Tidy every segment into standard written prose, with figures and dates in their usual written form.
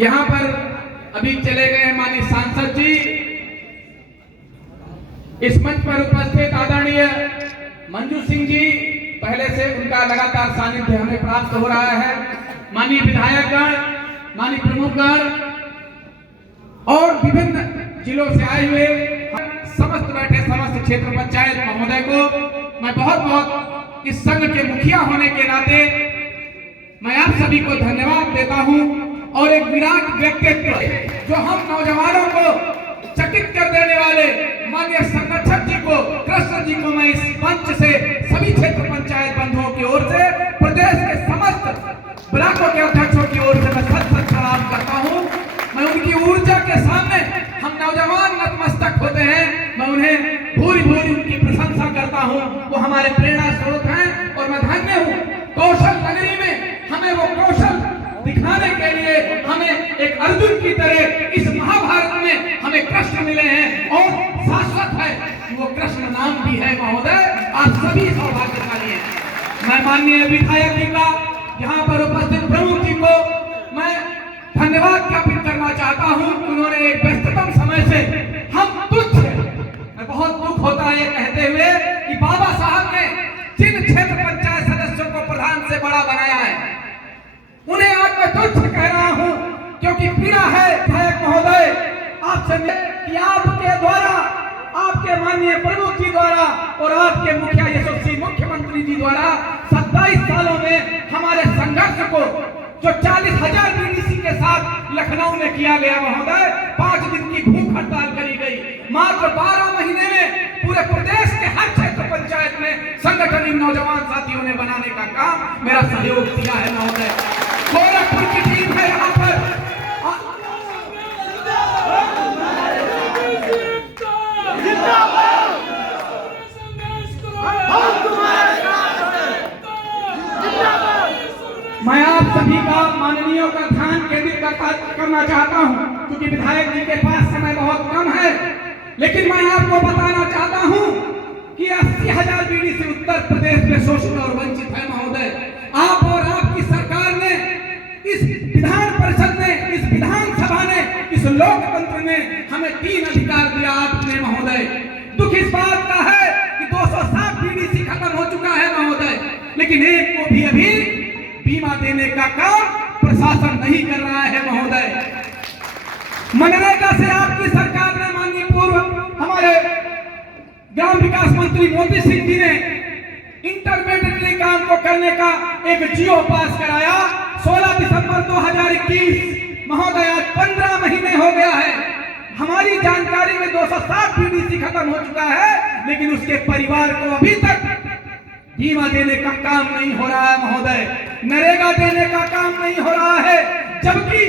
यहाँ पर अभी चले गए हैं माननीय सांसद जी। इस मंच पर उपस्थित आदरणीय मंजू सिंह जी, पहले से उनका लगातार सानिध्य हमें प्राप्त हो रहा है। माननीय विधायकगण, माननीय प्रमुखगण और विभिन्न जिलों से आए हुए समस्त बैठे समस्त क्षेत्र पंचायत महोदय को मैं बहुत बहुत इस संघ के मुखिया होने के नाते मैं आप सभी को धन्यवाद देता हूं। और एक विराट व्यक्तित्व जो हम नौजवानों को चकित कर देने वाले माननीय संरक्षक जी को, कृष्ण जी को मैं इस मंच से सभी क्षेत्र पंचायत बंधुओं की ओर से, प्रदेश के समस्त ब्लॉकों के अध्यक्षों की ओर से मैं सत सलाम करता हूं। मैं उनकी ऊर्जा के सामने हम नौजवान नतमस्तक होते हैं। मैं उन्हें भूरी भूरी उनकी प्रशंसा करता हूं। वो हमारे प्रेरणा स्रोत हैं और मैं धन्य हूं। कौशल नगरी में हमें वो कौशल दिखाने के लिए हमें एक अर्जुन की तरह इस महाभारत में हमें कृष्ण मिले हैं और शाश्वत है वो कृष्ण नाम भी है महोदय। आप सभी सौभाग्यशाली हैं। मैं माननीय विधायक जी का, यहाँ पर उपस्थित प्रमुख जी को मैं धन्यवाद ज्ञापित करना चाहता हूँ। उन्होंने एक व्यस्ततम समय से हम तुच्छ हैं। मैं बहुत दुख होता है ये कहते हुए कि बाबा साहब ने जिन क्षेत्र पंचायत सदस्यों को प्रधान से बड़ा बनाया है उन्हें आज मैं तुच्छ कह रहा हूं, क्योंकि पीड़ा है विधायक महोदय आपसे कि आपके द्वारा, आपके माननीय प्रमुख जी द्वारा और आपके मुखिया यशस्वी मुख्यमंत्री जी द्वारा 27 सालों में हमारे संघर्ष को जो 40,000 बीडीसी के साथ लखनऊ में किया गया महोदय, 5 दिन की भूख हड़ताल करी गई। मात्र 12 महीने में पूरे प्रदेश के हर क्षेत्र पंचायत में संगठन इन नौजवान साथियों ने बनाने का काम मेरा सहयोग किया है महोदय। गोरखपुर की टीम है यहाँ पर। मैं आप सभी का, माननीयों का ध्यान केंद्रित करना चाहता हूं, क्योंकि विधायक जी के पास समय बहुत कम है। लेकिन मैं आपको बताना चाहता हूं कि 80,000 बीडीसी उत्तर प्रदेश में शोषित और वंचित है महोदय। आप और आपकी सरकार ने, इस विधान परिषद ने, इस विधानसभा ने, इस लोकतंत्र ने हमें 3 अधिकार दिया आपने महोदय। दुख इस बात का है कि 260 बीडीसी खत्म हो चुका है महोदय, लेकिन एक को भी अभी बीमा देने का काम प्रशासन नहीं कर रहा है महोदय। मनरेगा से आपकी सरकार ने, माननीय पूर्व हमारे ग्राम विकास मंत्री मोदी सिंह जी ने इंटरमीडिएट काम को करने का एक जियो पास कराया 16 दिसंबर 2021 महोदय। आज 15 महीने हो गया है। हमारी जानकारी में 260 बीडीसी खत्म हो चुका है, लेकिन उसके परिवार को अभी तक बीमा देने का काम नहीं हो रहा है महोदय। नरेगा देने का काम नहीं हो रहा है, जबकि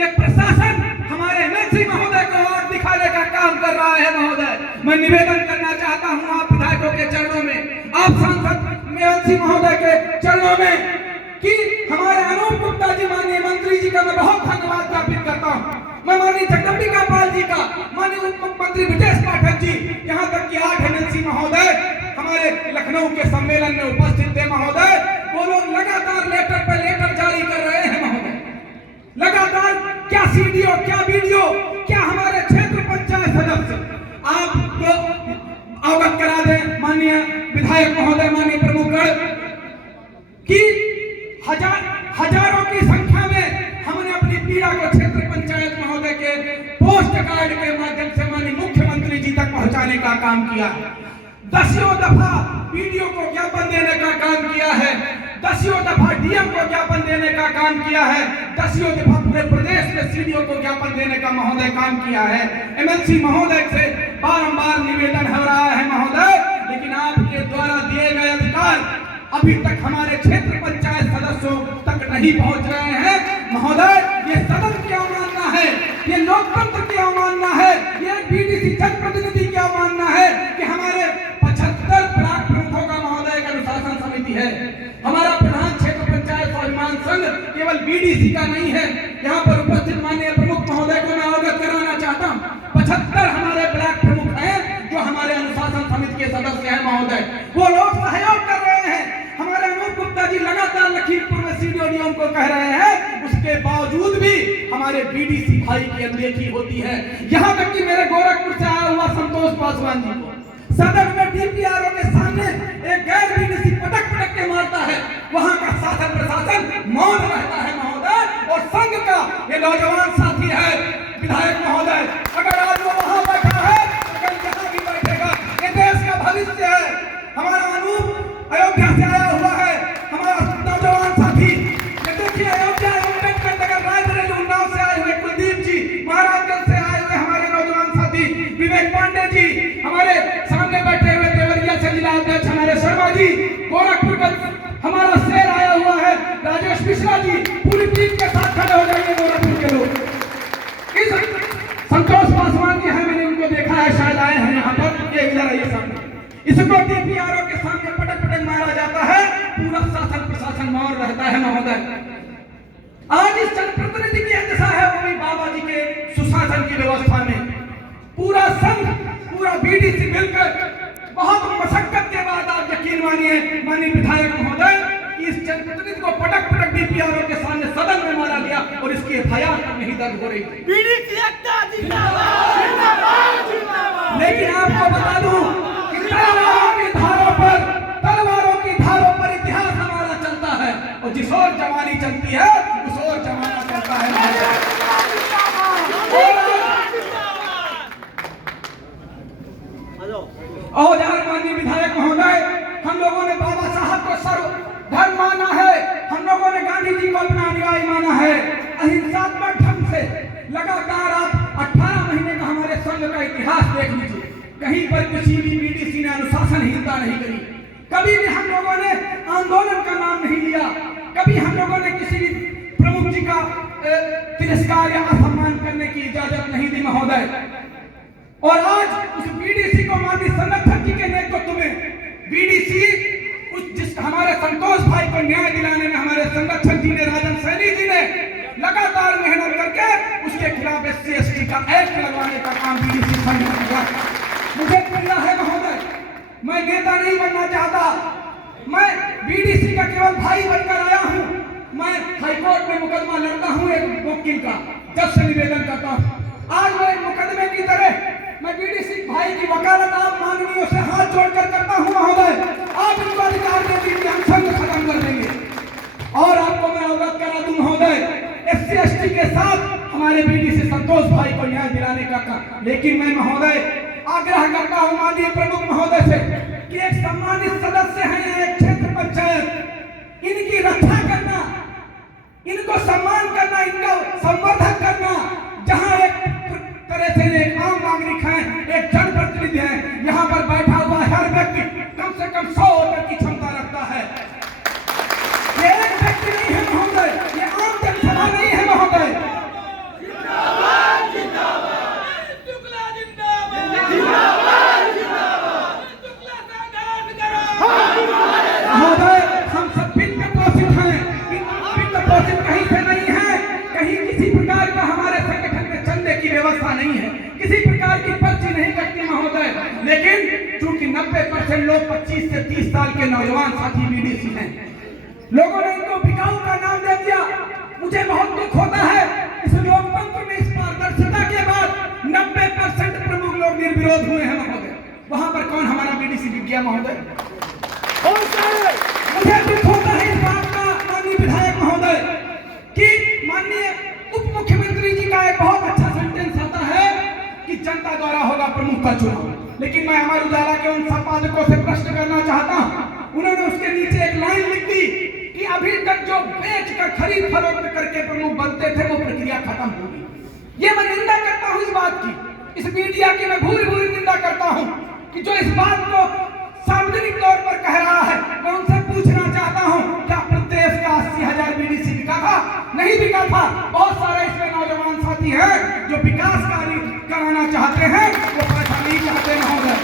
ये प्रशासन हमारे एमएलसी महोदय को आग दिखाने का काम कर रहा है महोदय। मैं निवेदन करना चाहता हूं आप विधायकों के चरणों में, आप सांसद एमएलसी महोदय के चरणों में, कि हमारे अनूप गुप्ता जी, माननीय मंत्री जी का मैं बहुत धन्यवाद ज्ञापित करता हूं। मैं माननीय जगदम्बिका पाल जी का, माननीय उप मुख्यमंत्री ब्रजेश पाठक जी, यहाँ तक कि 8 एमएलसी महोदय हमारे लखनऊ के सम्मेलन में उपस्थित थे महोदय। वो लोग लगातार लेटर पर लेटर जारी कर रहे हैं महोदय। लगातार क्या सीडीओ, क्या वीडियो, क्या हमारे क्षेत्र पंचायत सदस्य आपको अवगत करा दें माननीय विधायक महोदय, माननीय प्रमुखगण, कि हजारों की संख्या में हमने अपनी पीड़ा को क्षेत्र पंचायत महोदय के पोस्ट कार्ड के माध्यम से माननीय मुख्यमंत्री जी तक पहुंचाने का काम किया। 10 दफा वीडियो को ज्ञापन देने का काम किया है, 10 दफा डीएम को ज्ञापन देने का काम किया है, 10 दफा पूरे प्रदेश में सीडीओ को ज्ञापन देने का महोदय काम किया है। एमएलसी महोदय से बारंबार निवेदन हो रहा है महोदय, लेकिन आपके द्वारा दिए गए अधिकार अभी तक हमारे क्षेत्र पंचायत सदस्यों तक नहीं पहुंच रहे हैं महोदय। ये सदन की अवमानना है, ये लोकतंत्र की अवमानना है, ये बीडीसी जनप्रतिनिधि की अवमानना है कि हमारे 75 ब्लॉक प्रमुखों का महोदय एक अनुशासन समिति है। हमारा प्रधान क्षेत्र पंचायत स्वाभिमान संघ केवल बीडीसी का नहीं है। यहाँ पर उपस्थित माननीय प्रमुख महोदय को मैं अवगत कराना चाहता हूँ, 75 हमारे ब्लॉक प्रमुख हैं जो हमारे अनुशासन समिति के सदस्य हैं महोदय। वो लोग सहयोग कर रहे हैं। हमारे अनूप गुप्ता जी लगातार लखीमपुर में सीडीओ को कह रहे हैं, उसके बावजूद भी हमारे हमारे बीडीसी भाई की अनदेखी होती है। यहाँ तक कि मेरे गोरखपुर से आया हुआ संतोष पासवान जी को सदन में डीपीआरओ के सामने एक गैर बीडीसी पटक पटक के मारता है, वहां का शासन प्रशासन मौन रहता है महोदय। और संघ का ये नौजवान साथी है विधायक महोदय, अगर आज वो वहां बैठा है अगर यहाँ भी बैठेगा, ये देश का भविष्य है। हमारा अनूप अयोध्या से आया हुआ है, हमारा नौजवान साथी। ये देखिए अयोध्या अम्बेडकर नगर रायबरेली उन्नाव से आए हुए कुलदीप जी, महाराजगंज से आए हुए हमारे नौजवान साथी विवेक पांडे जी, हमारे सामने बैठे हुए देवरिया से जिला अध्यक्ष हमारे शर्मा जी, गोरखपुर का हमारा शेर आया हुआ है राजेश मिश्रा जी, पूरी टीम के साथ खड़े हो जाइए गोरखपुर के लोग। संतोष पासवान जी हैं, मैंने उनको देखा है, शायद आए हैं यहाँ पर, ये इधर आइए सामने। इसको डीपीआरओ के सामने पटक पटक मारा जाता है, पूरा शासन प्रशासन मौन रहता है महोदय। आज इस जनप्रतिनिधि की दशा है वो भी बाबा जी के सुशासन की व्यवस्था में। पूरा संघ पूरा बीडीसी मिलकर बहुत मशक्कत के बाद आप यकीन मानिए माननीय विधायक महोदय, इस जनप्रतिनिधि को पटक पटक डीपीआरओ के सामने सदन में मारा गया और इसकी एफआईआर तक नहीं दर्ज हो रही। लेकिन आपको बता दूं कि तलवारों की धारों पर इतिहास हमारा चलता है और जिस ओर जवानी चलती है उस ओर जमाना चलता है। और माननीय विधायक महोदय, हम लोगों ने बाबा साहब को सर्व धर्म माना है, हम लोगों ने गांधी जी को अपना अनुयायी माना है। अहिंसात्मक ढंग से लगातार आप 18 महीने का हमारे संघ का इतिहास देख लीजिए, कहीं पर किसी भी बीडीसी ने अनुशासनहीनता नहीं करी, कभी भी हम लोगों ने आंदोलन का नाम नहीं लिया, कभी हम लोगों ने किसी भी प्रमुख जी का तिरस्कार या असम्मान करने की इजाजत नहीं दी महोदय। और आज उस बीडीसी को माननीय संरक्षक जी के नेतृत्व में बीडीसी जिस हमारे संतोष भाई को न्याय दिलाने में हमारे संरक्षक जी ने, राजन सैनी जी ने लगातार मेहनत करके उसके खिलाफ SC/ST का एक्ट लगवाने का काम बीडीसी संघ ने किया। मुझे प्रिया है महोदय, मैं नेता नहीं बनना चाहता, मैं बीडीसी का केवल भाई बनकर आया हूं। मैं हाईकोर्ट में मुकदमा लड़ता हूं एक वकील का, जज से निवेदन करता हूं। आज मैं मुकदमे की तरह मैं बीडीसी भाई की वकालत आप माननीयों से हाथ जोड़कर करता हूं महोदय। आप इनको अधिकार दे दीजिए, हम संघ खत्म कर देंगे। और आपको मैं अवगत करा दूं महोदय, SC/ST के साथ हमारे बीडीसी संतोष भाई को न्याय दिलाने का काम। लेकिन मैं महोदय आग्रह करता हूं माननीय प्रमुख महोदय से कि एक सम्मानित सदस्य हैं एक क्षेत्र पंचायत, इनकी रक्षा करना, इनको सम्मान करना, इनका संवर्धन करना। जहां एक तरह से एक आम नागरिक है, एक जनप्रतिनिधि है, यहाँ पर बैठा हुआ हर व्यक्ति कम से कम 100 वोट की क्षमता रखता है। ये एक व्यक्ति नहीं है महोदय, ये आम जनसभा नहीं है महोदय। महोदय हम सब वित्त पोषित हैं, वित्त पोषित कहीं से नहीं है, कहीं किसी प्रकार का हमारे संगठन में चंदे की व्यवस्था नहीं है, किसी प्रकार की पर्ची नहीं कटती महोदय। लेकिन चूंकि 90% लोग 25 से 30 साल के नौजवान साथी बीडीसी हैं, लोगों ने इनको बिकाऊ का नाम दे दिया। मुझे बहुत दुख होता है इस लोकतंत्र में, इस पारदर्शिता के बाद 90% प्रमुख लोग निर्विरोध हुए हैं महोदय। वहां पर कौन हमारा बीडीसी बिक गया महोदय? मुझे दुख होता है इस बात का माननीय विधायक महोदय कि माननीय उप मुख्यमंत्री जी का एक बहुत अच्छा सेंटेंस आता है कि जनता द्वारा होगा प्रमुख का चुनाव। लेकिन मैं अमर उजाला के उन संपादकों से प्रश्न करना चाहता हूं, उन्होंने उसके नीचे एक लाइन लिख दी कि अभी तक जो बेच कर खरीद फरोख्त करके प्रमुख बनते थे वो प्रक्रिया खत्म होगी। ये मैं निंदा करता हूं इस बात की, इस मीडिया की मैं भूरी भूरी निंदा करता हूं कि जो इस बात को सार्वजनिक तौर पर कह रहा है। मैं उनसे पूछना चाहता हूं, क्या प्रदेश का 80,000 बीडीसी बिका था? नहीं बिका था। बहुत सारे इसमें नौजवान साथी हैं जो विकास कार्य कराना चाहते हैं, वो पैसा नहीं चाहते महोदय।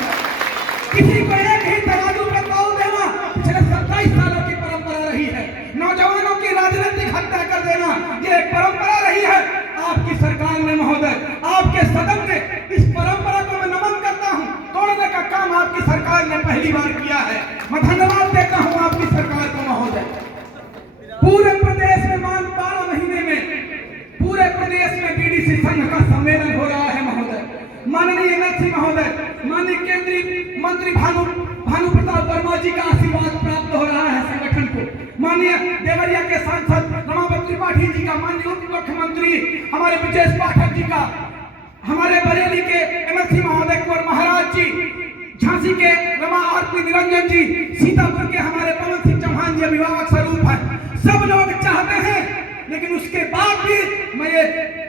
किसी को एक ही तराजू पर तौल देना पिछले 27 सालों की परंपरा रही है। नौजवानों की राजनीतिक हत्या कर देना ये एक परंपरा रही है। आपकी सरकार में महोदय, आपके सदन में इस परंपरा को मैं नमन करता हूं। तोड़ने का काम आपकी सरकार ने पहली बार किया है। मैं धन्यवाद देता हूं आपकी सरकार को महोदय। पूरे प्रदेश में मान 12 महीने में पूरे प्रदेश बीडीसी संघ का सम्मेलन हो रहा है महोदय। माननीय एमएलसी महोदय, माननीय केंद्रीय मंत्री भानु प्रताप वर्मा जी का आशीर्वाद प्राप्त हो रहा है संगठन को। माननीय देवरिया के सांसद रमापति त्रिपाठी जी का, माननीय उप मुख्यमंत्री हमारे ब्रजेश पाठक जी का, हमारे बरेली के एमएलसी महोदय कुंवर महाराज जी, झांसी के रमा आरपी निरंजन जी, सीतापुर के हमारे पवन सिंह चौहान जी अभिभावक स्वरूप हैं। सब लोग चाहते हैं, लेकिन उसके बाद भी मैं ये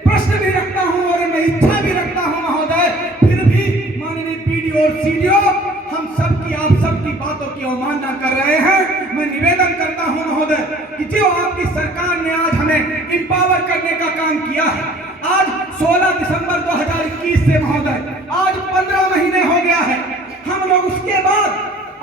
प्रश्न भी रखता हूं और मैं इच्छा भी रखता हूं महोदय, फिर भी माननीय पीडीओ और सीडीओ हम सबकी, आप सबकी बातों की अवमानना कर रहे हैं। मैं निवेदन करता हूं महोदय कि जो आपकी सरकार ने आज हमें इंपावर करने का काम किया है, आज 16 दिसंबर 2021 से महोदय आज 15 महीने हो गया है। हम लोग उसके बाद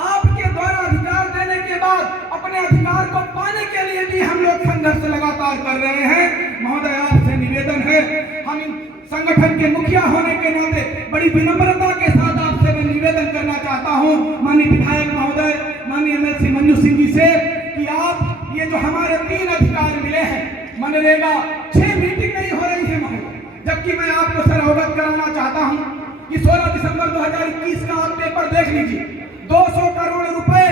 आपके द्वारा अधिकार देने के बाद अपने अधिकार को पाने के लिए भी हम लोग संघर्ष लगातार कर रहे हैं महोदय। आपसे निवेदन है, हम इन संगठन के मुखिया होने के नाते बड़ी विनम्रता के साथ आपसे मैं निवेदन करना चाहता हूं माननीय विधायक महोदय, माननीय एमएलसी मंजू सिंह जी से, कि आप ये जो हमारे 3 अधिकार मिले हैं, मनरेगा 6 मीटिंग नहीं हो रही है महोदय, जबकि मैं आपको सर अवगत कराना चाहता हूं कि 16 दिसंबर 2021 का आप पेपर देख लीजिए। 200 करोड़ रुपए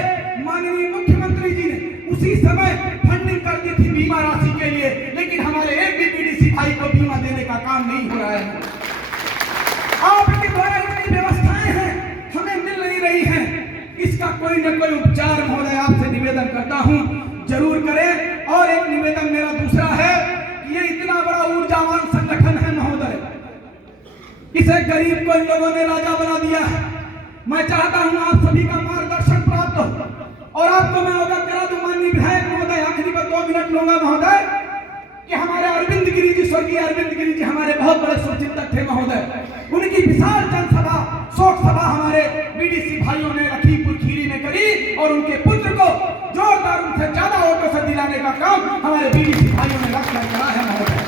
माननीय मुख्यमंत्री जी ने उसी समय फंडिंग कर दी थी बीमा राशि के लिए, लेकिन हमारे एक भी बीडीसी भाई को बीमा देने का काम नहीं हो रहा है। आपके द्वारा इतनी व्यवस्थाएं हैं, हमें मिल नहीं रही हैं, इसका कोई न कोई उपचार महोदय आपसे निवेदन करता हूं जरूर करें। और एक निवेदन मेरा दूसरा है, ये इतना बड़ा ऊर्जावान संगठन है महोदय, इसे गरीब को इन लोगों ने राजा बना दिया है। मैं चाहता हूं आप सभी का मार्गदर्शन प्राप्त हो और आपको मैं अवगत करा दूं माननीय विधायक महोदय, आखिरी में 2 मिनट लूंगा महोदय, कि हमारे अरविंद गिरी जी, स्वर्गीय अरविंद गिरी जी हमारे बहुत बड़े शुभचिंतक थे महोदय। उनकी विशाल जनसभा, शोक सभा हमारे बीडीसी भाइयों ने लखीमपुर खीरी में करी और उनके पुत्र को जोरदार, उनसे ज्यादा वोटों से दिलाने का काम हमारे बीडीसी भाइयों ने लक्ष्य करा है महोदय।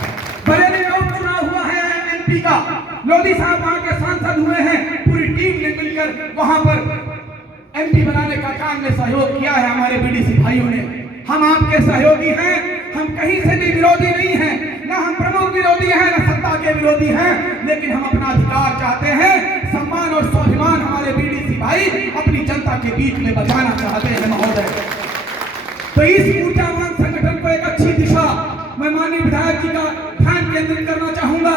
बरेली में उपचुनाव हुआ है एमपी का, लोधी साहब वहां के सांसद हुए हैं, पूरी टीम ने मिलकर वहां पर एमपी बनाने का काम में सहयोग किया है हमारे बीडीसी भाइयों ने। हम आपके सहयोगी हैं, हम कहीं से भी विरोधी नहीं हैं, ना हम प्रमुख विरोधी हैं, ना सत्ता के विरोधी हैं, लेकिन हम अपना अधिकार चाहते हैं, सम्मान और स्वाभिमान हमारे बीडीसी भाई अपनी जनता के बीच में बचाना चाहते हैं महोदय। तो इस ऊर्जावान संगठन को एक अच्छी दिशा मैं माननीय विधायक जी का ध्यान केंद्रित करना चाहूंगा।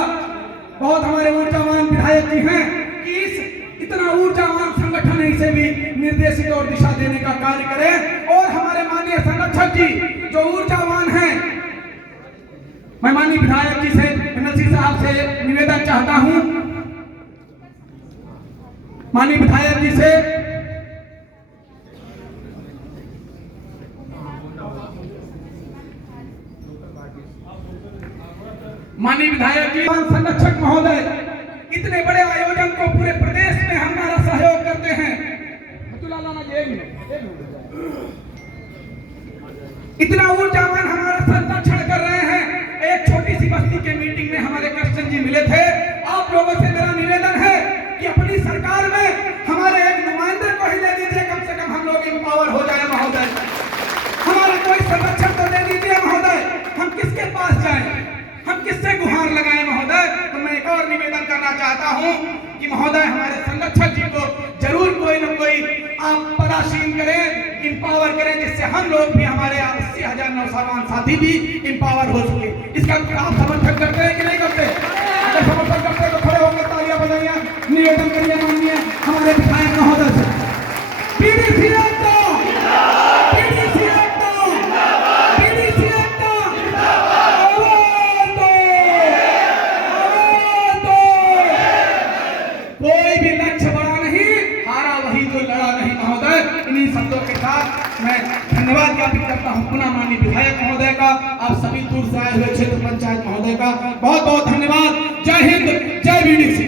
बहुत हमारे ऊर्जावान विधायक जी हैं कि इस इतना ऊर्जावान संगठन है, इसे भी निर्देशित और दिशा देने का कार्य करें। और हमारे माननीय संरक्षक जी जो ऊर्जावान हैं, मैं माननीय विधायक जी से, एमएलसी साहब से निवेदन चाहता हूं, माननीय विधायक जी से माननीय विधायक जी, संरक्षक महोदय इतने बड़े आयोजन को पूरे प्रदेश में हमारा सहयोग करते हैं। इतना ऊर्जावान हमारा संरक्षण कर रहे हैं। एक छोटी सी बस्ती के मीटिंग में हमारे कृष्ण जी मिले थे। आप लोगों से मेरा निवेदन है कि अपनी सरकार में हमारे एक नुमाइंदे को ही दे दीजिए, कम से कम हम लोग एम्पावर हो जाए महोदय। हमारा कोई संरक्षण तो दे दीजिए महोदय, हम किसके पास जाएं, हम किससे गुहार लगाएं महोदय। तो मैं एक और निवेदन करना चाहता हूं कि महोदय हमारे संरक्षक जी को जरूर कोई न कोई आप पदासीन करें, इंपावर करें, जिससे हम लोग भी, हमारे 80,000 नौजवान साथी भी इंपावर हो सके। इसका आप समर्थन करते हैं कि नहीं करते? अगर समर्थन करते हैं तो खड़े होकर तालियां बजाइए, निवेदन करिए माननीय हमारे विधायक महोदय से। बीडीसी एकता, बीडीसी एकता, बीडीसी एकता, कोई भी लक्ष्य बड़ा नहीं, हारा वही जो लड़ा नहीं महोदय। इन्हीं शब्दों के साथ मैं धन्यवाद ज्ञापित करता हूं पुनः माननीय विधायक महोदय का, आप सभी दूर से आए हुए क्षेत्र पंचायत महोदय का बहुत बहुत धन्यवाद। जय हिंद, जय बीडीसी।